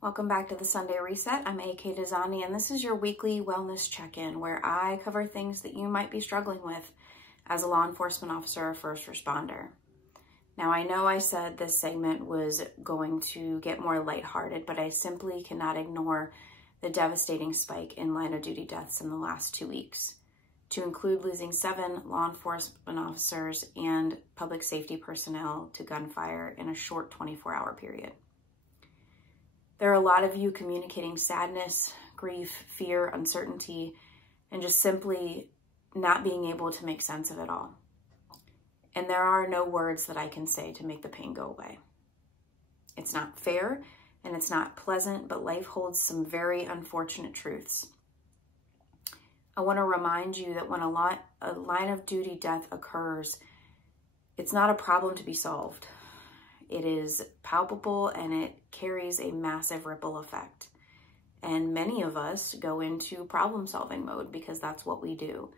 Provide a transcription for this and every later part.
Welcome back to the Sunday Reset. I'm AK Dozanti, and this is your weekly wellness check-in where I cover things that you might be struggling with as a law enforcement officer or first responder. Now, I know I said this segment was going to get more lighthearted, but I simply cannot ignore the devastating spike in line of duty deaths in the last 2 weeks, to include losing 7 law enforcement officers and public safety personnel to gunfire in a short 24-hour period. There are a lot of you communicating sadness, grief, fear, uncertainty, and just simply not being able to make sense of it all. And there are no words that I can say to make the pain go away. It's not fair and it's not pleasant, but life holds some very unfortunate truths. I want to remind you that when a line of duty death occurs, it's not a problem to be solved. It is palpable and it carries a massive ripple effect. And many of us go into problem-solving mode because that's what we do.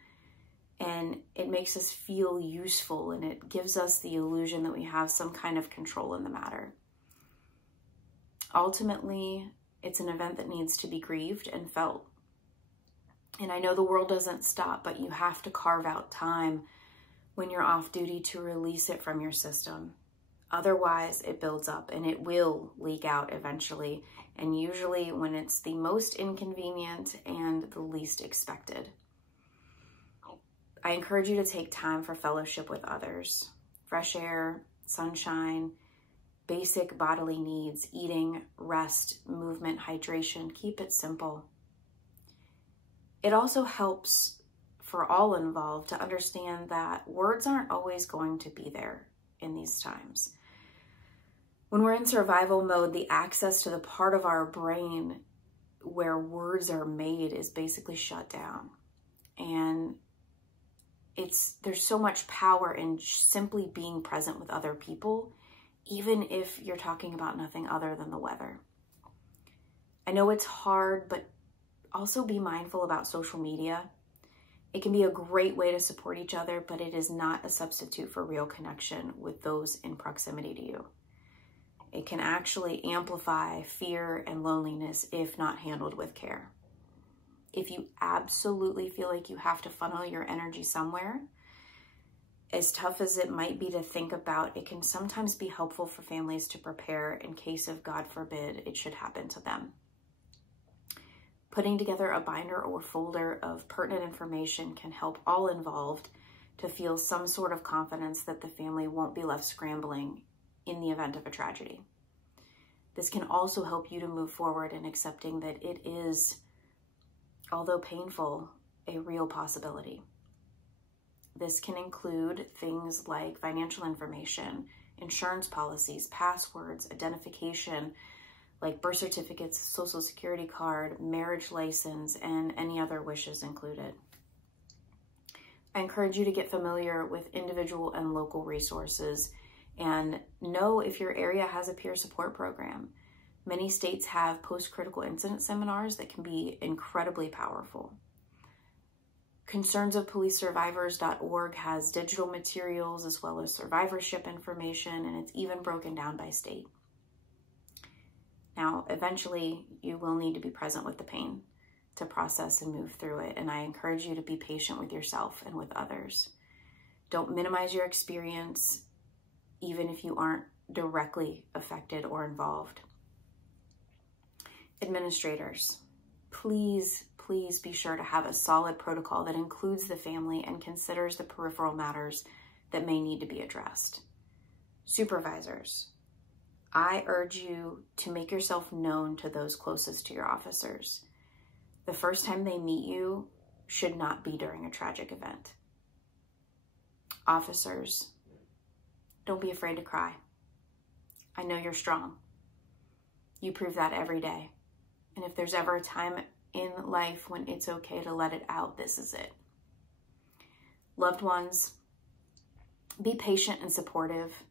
And it makes us feel useful and it gives us the illusion that we have some kind of control in the matter. Ultimately, it's an event that needs to be grieved and felt. And I know the world doesn't stop, but you have to carve out time when you're off duty to release it from your system. Otherwise, it builds up and it will leak out eventually, and usually when it's the most inconvenient and the least expected. I encourage you to take time for fellowship with others. Fresh air, sunshine, basic bodily needs, eating, rest, movement, hydration. Keep it simple. It also helps for all involved to understand that words aren't always going to be there in these times. When we're in survival mode, the access to the part of our brain where words are made is basically shut down. And there's so much power in simply being present with other people, even if you're talking about nothing other than the weather. I know it's hard, but also be mindful about social media. It can be a great way to support each other, but it is not a substitute for real connection with those in proximity to you. It can actually amplify fear and loneliness if not handled with care. If you absolutely feel like you have to funnel your energy somewhere, as tough as it might be to think about, it can sometimes be helpful for families to prepare in case of, God forbid, it should happen to them. Putting together a binder or folder of pertinent information can help all involved to feel some sort of confidence that the family won't be left scrambling in the event of a tragedy. This can also help you to move forward in accepting that it is, although painful, a real possibility. This can include things like financial information, insurance policies, passwords, identification, like birth certificates, social security card, marriage license, and any other wishes included. I encourage you to get familiar with individual and local resources and know if your area has a peer support program. Many states have post-critical incident seminars that can be incredibly powerful. Concernsofpolicesurvivors.org has digital materials as well as survivorship information, and it's even broken down by state. Now, eventually, you will need to be present with the pain to process and move through it, and I encourage you to be patient with yourself and with others. Don't minimize your experience, even if you aren't directly affected or involved. Administrators, please be sure to have a solid protocol that includes the family and considers the peripheral matters that may need to be addressed. Supervisors, I urge you to make yourself known to those closest to your officers. The first time they meet you should not be during a tragic event. Officers, don't be afraid to cry. I know you're strong. You prove that every day. And if there's ever a time in life when it's okay to let it out, this is it. Loved ones, be patient and supportive.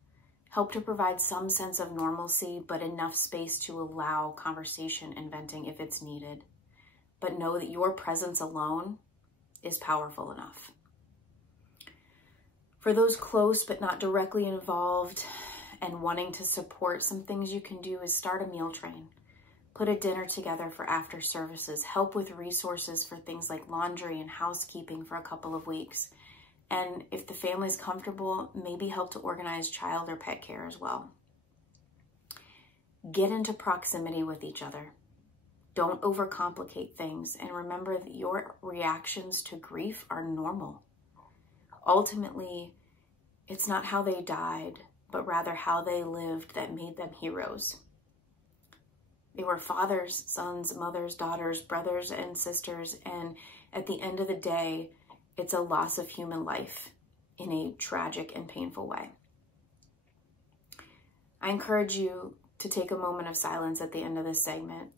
Help to provide some sense of normalcy, but enough space to allow conversation and venting if it's needed. But know that your presence alone is powerful enough. For those close but not directly involved and wanting to support, some things you can do is start a meal train. Put a dinner together for after services. Help with resources for things like laundry and housekeeping for a couple of weeks. And if the family's comfortable, maybe help to organize child or pet care as well. Get into proximity with each other. Don't overcomplicate things, and remember that your reactions to grief are normal. Ultimately, it's not how they died, but rather how they lived that made them heroes. They were fathers, sons, mothers, daughters, brothers, and sisters, and at the end of the day, it's a loss of human life in a tragic and painful way. I encourage you to take a moment of silence at the end of this segment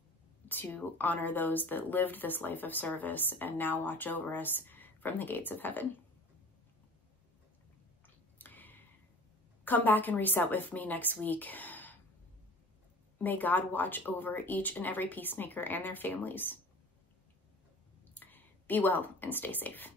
to honor those that lived this life of service and now watch over us from the gates of heaven. Come back and reset with me next week. May God watch over each and every peacemaker and their families. Be well and stay safe.